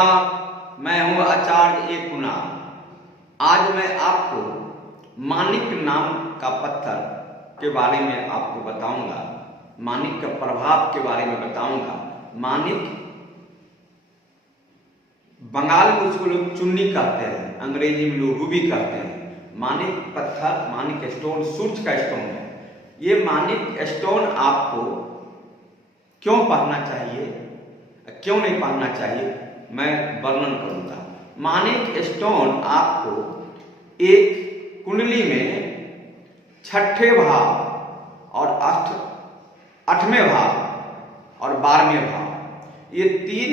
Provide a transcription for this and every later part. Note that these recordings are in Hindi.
नमस्कार, मैं हूं आचार्य ए कुणाल। आज मैं आपको माणिक नाम का पत्थर के बारे में आपको बताऊंगा, माणिक का प्रभाव के बारे में बताऊंगा। माणिक बंगाल में उसको लोग चुन्नी कहते हैं, अंग्रेजी में लोग रूबी कहते हैं। माणिक पत्थर, माणिक स्टोन सूर्य का स्टोन है। ये माणिक स्टोन आपको क्यों पहनना चाहिए, क्यों नहीं पहनना चाहिए, मैं वर्णन करूंगा। माणिक स्टोन आपको एक कुंडली में छठे भाव और आठवें भाव और 12वें भाव, ये तीन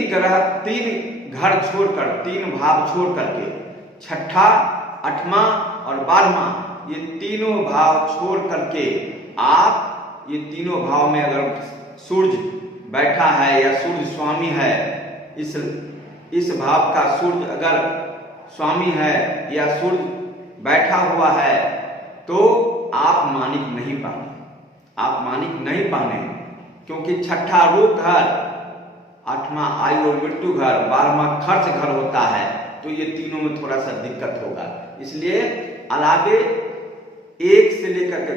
घर छोड़कर, तीन भाव छोड़ करके, छठा, आठवां और 12वां, ये तीनों भाव छोड़ करके आप ये तीनों भाव में अगर सूर्य बैठा है या सूर्य स्वामी है, इस भाव का सूर्य अगर स्वामी है या सूर्य बैठा हुआ है, तो आप माणिक नहीं पहने, आप माणिक नहीं पहने। क्योंकि छठा रूप घर, आठवां आयु और मृत्यु घर, 12वां खर्च घर होता है, तो ये तीनों में थोड़ा सा दिक्कत होगा। इसलिए अलावे एक से लेकर के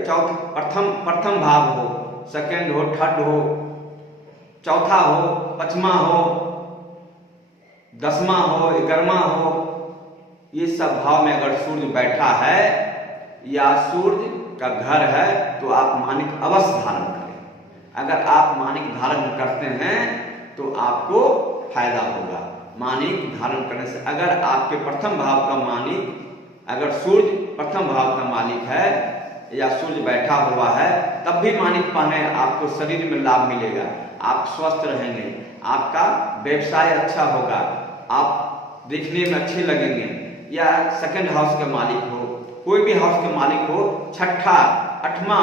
प्रथम भाव हो, सेकंड हो, थर्ड हो, चौथा हो, पांचवा हो, 10वां हो, 11वां हो, ये सब भाव में अगर सूर्य बैठा है या सूर्य का घर है, तो आप माणिक अवश्य धारण करें। अगर आप माणिक धारण करते हैं तो आपको फायदा होगा। माणिक धारण करने से, अगर आपके प्रथम भाव का माणिक, अगर सूर्य प्रथम भाव का मालिक है या सूर्य बैठा हुआ है, तब भी माणिक पहने, आपको शरीर में लाभ मिलेगा, आप स्वस्थ रहेंगे, आपका व्यवसाय अच्छा होगा, आप देखने में अच्छे लगेंगे। या सेकंड हाउस के मालिक हो, कोई भी हाउस के मालिक हो, छठा, आठवां,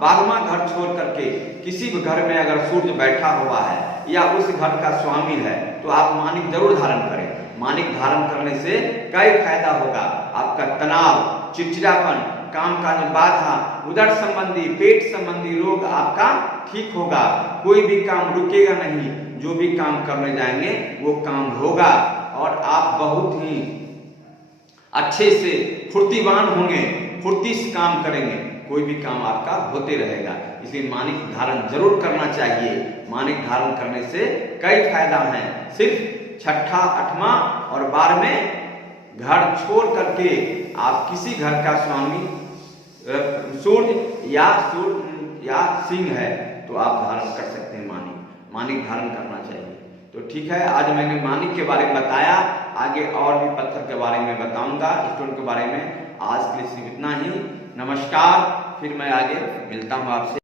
12वां घर छोड़ करके किसी भी घर में अगर सूर्य बैठा हुआ है या उस घर का स्वामी है, तो आप माणिक जरूर धारण करें। माणिक धारण करने से कई फायदा होगा। आपका तनाव, चिड़चिड़ापन, कामकाज में बाधा, उदर संबंधी, पेट संबंधी रोग आपका ठीक होगा। कोई भी काम रुकेगा नहीं, जो भी काम करने जाएंगे वो काम होगा और आप बहुत ही अच्छे से फुर्तीवान होंगे, फुर्ती से काम करेंगे, कोई भी काम आपका होते रहेगा। इसलिए माणिक धारण जरूर करना चाहिए। माणिक धारण करने से कई फायदा हैं। सिर्फ छठा, आठवां और 12वें घर छोड़ करके आप किसी घर का स्वामी सूर्य या सिंह है, तो आप धारण कर सकते हैं। माणिक धारण करना चाहिए। तो ठीक है, आज मैंने माणिक के बारे में बताया, आगे और भी पत्थर के बारे में बताऊंगा, स्टोन के बारे में। आज के लिए सिर्फ इतना ही। नमस्कार, फिर मैं आगे मिलता हूं आपसे।